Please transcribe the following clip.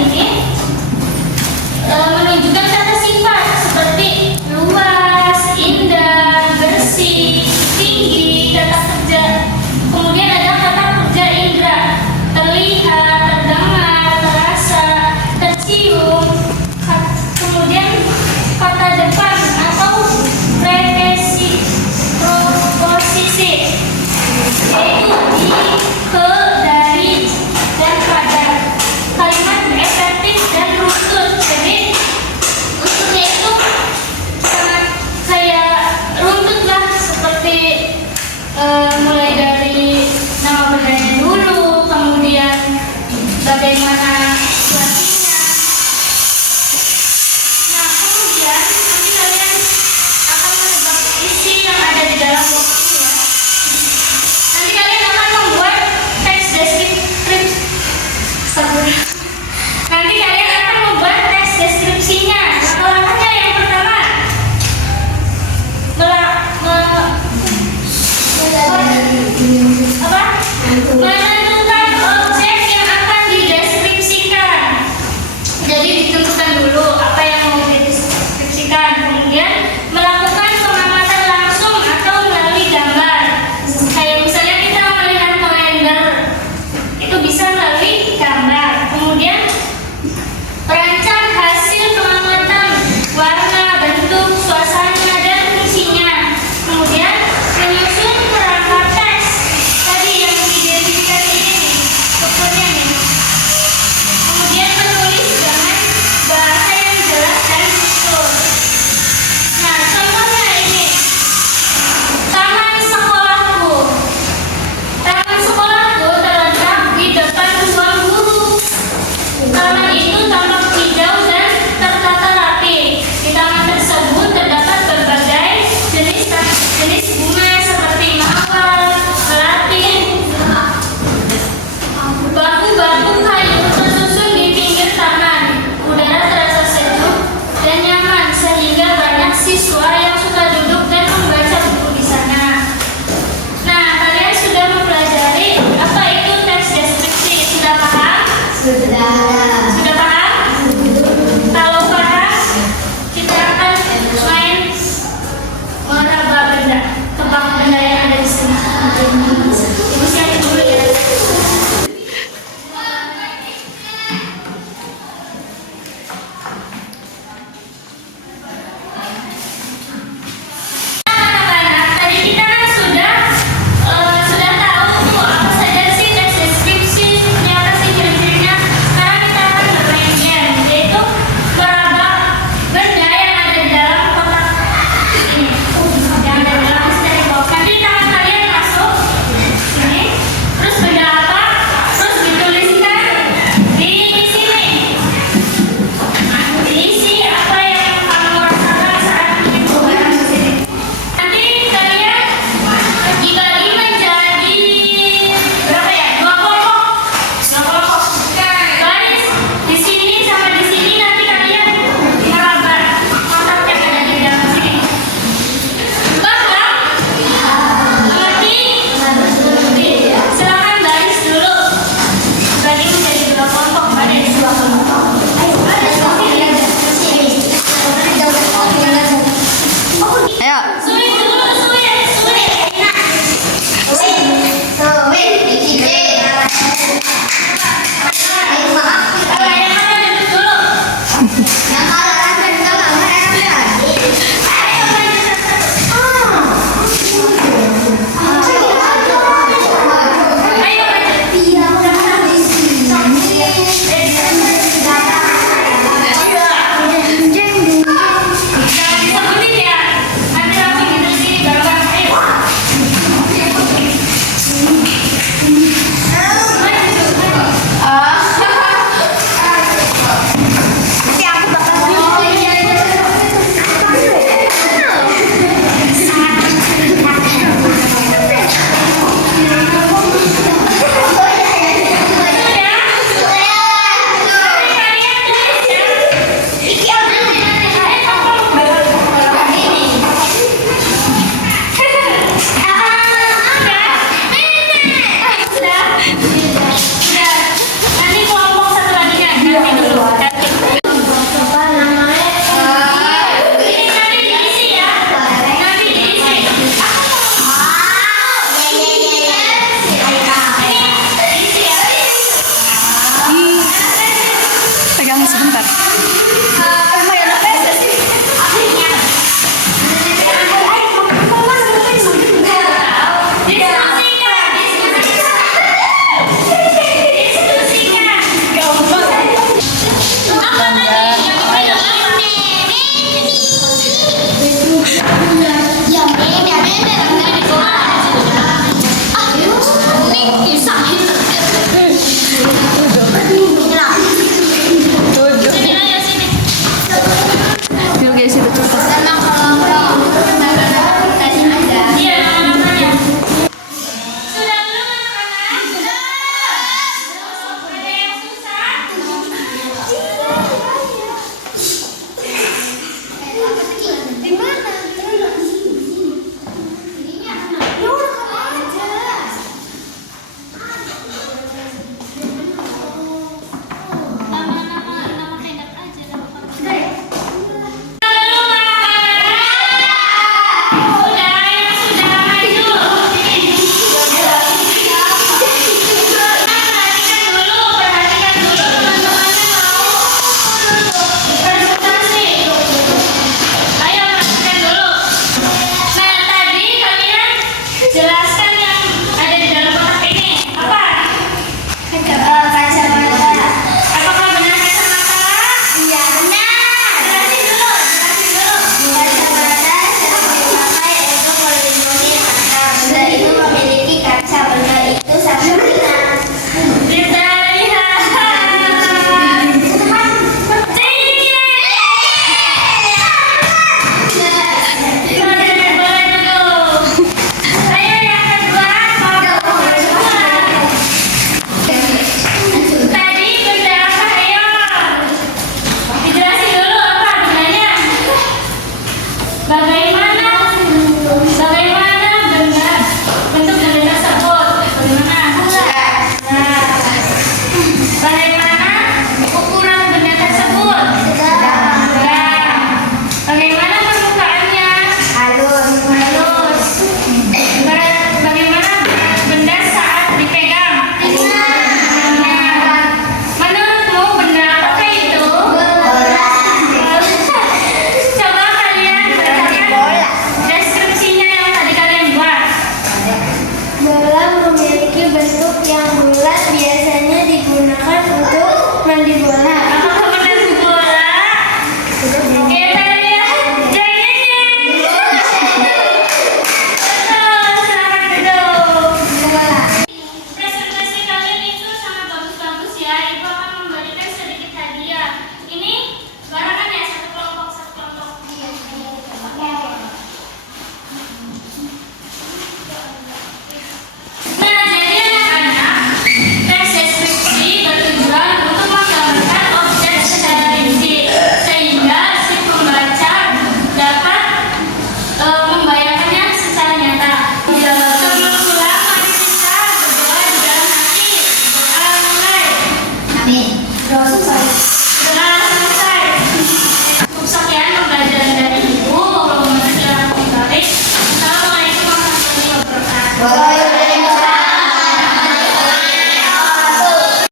ini menunjukkan kata sifat seperti luas, indah, bersih, tinggi, kata kerja. Kemudian ada kata kerja indera, terlihat, terdengar, terasa, tercium. Kemudian kata depan atau proposisi, yaitu di, ke, dari, dan pada. Kalimat efektif dan runtut. Jadi untuknya itu sangat kayak runtut lah, seperti mulai dari nama bendanya dulu, kemudian bagaimana situasinya. Nah, kemudian nanti kalian akan menebak isi yang ada di dalam box ini ya. Nanti kalian akan membuat teks deskriptif. Nanti kalian akan membuat teks deskripsinya. Langkah-langkahnya yang pertama, menentukan objek yang akan dideskripsikan. Jadi ditentukan dulu apa yang mau dideskripsikan. Kemudian melakukan pengamatan langsung atau melalui gambar. Kayak misalnya kita melihat kalender, itu bisa melalui gambar. Kemudian perancang hasil pengamatan, warna, bentuk, suasana, dan fungsinya. Kemudian menyusun perangkat teks tadi yang diidentifikasi ini, strukturnya nih. Kemudian menulis dengan bahasa yang jelas dan struktur. Nah, contohnya ini, taman sekolahku. Taman sekolahku terletak di depan ruang guru. Taman itu tampak hijau dan tertata rapi. Di taman tersebut terdapat berbagai jenis bunga seperti mawar, melati. Batu-batu kayu tersusun di pinggir taman. Udara terasa sejuk dan nyaman sehingga banyak siswa yang suka duduk dan membaca buku di sana. Nah, kalian sudah mempelajari apa itu teks deskripsi. Sudah paham? Sudah paham? Kalau paham, kita akan main meraba benda, tebak benda yang ada di sini. Ibu siapin dulu ya. Anak-anak, tadi kita kan sudah tahu tuh apa saja sih teks deskripsi, seperti apa sih ciri-cirinya. Sekarang kita yang sebentar.